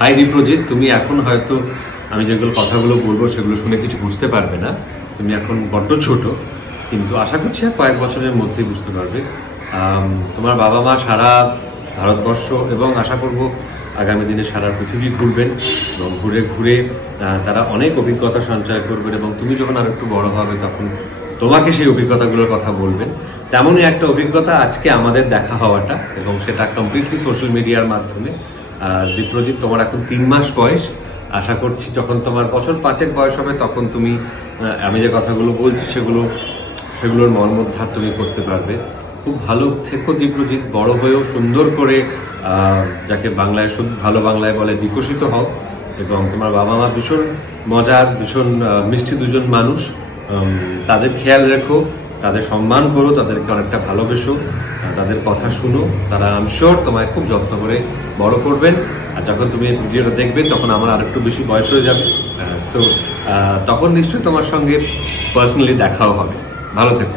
High Diprajit, তুমি এখন হয়তো আমি যেগুলো কথাগুলো বলবো সেগুলো শুনে কিছু বুঝতে পারবে না। তুমি এখন বড্ড ছোট, কিন্তু আশা করছি কয়েক বছরের মধ্যেই বুঝতে পারবে। তোমার বাবা মা সারা ভারতবর্ষ এবং আশা করব আগামী দিনে সারা পৃথিবী ঘুরবেন এবং ঘুরে ঘুরে তারা অনেক অভিজ্ঞতা সঞ্চয় করবেন এবং তুমি যখন আর একটু বড় হবে তখন তোমাকে সেই অভিজ্ঞতাগুলোর কথা বলবেন। তেমনই একটা অভিজ্ঞতা আজকে আমাদের দেখা হওয়াটা, এবং সেটা কমপ্লিটলি সোশ্যাল মিডিয়ার মাধ্যমে। দীপ্রজিৎ, তোমার এখন 3 মাস বয়স। আশা করছি যখন তোমার বছর 5 বয়স হবে তখন তুমি আমি যে কথাগুলো বলছি সেগুলোর মর্মোদ্ধার তুমি করতে পারবে। খুব ভালো থেকো দীপ্রজিৎ, বড় হয়েও সুন্দর করে যাকে বাংলায় ভালো বাংলায় বলে বিকশিত হও। এবং তোমার বাবা মা ভীষণ মজার, ভীষণ মিষ্টি দুজন মানুষ। তাদের খেয়াল রেখো, তাদের সম্মান করো, তাদেরকে অনেকটা ভালোবেসো, তাদের কথা শুনো। তারা আই এম শিওর তোমায় খুব যত্ন করে বড় করবেন। আর যখন তুমি এই ভিডিওটা দেখবে তখন আমার আরেকটু বেশি বয়স হয়ে যাবে, সো তখন নিশ্চয়ই তোমার সঙ্গে পার্সোনালি দেখাও হবে। ভালো থেকো।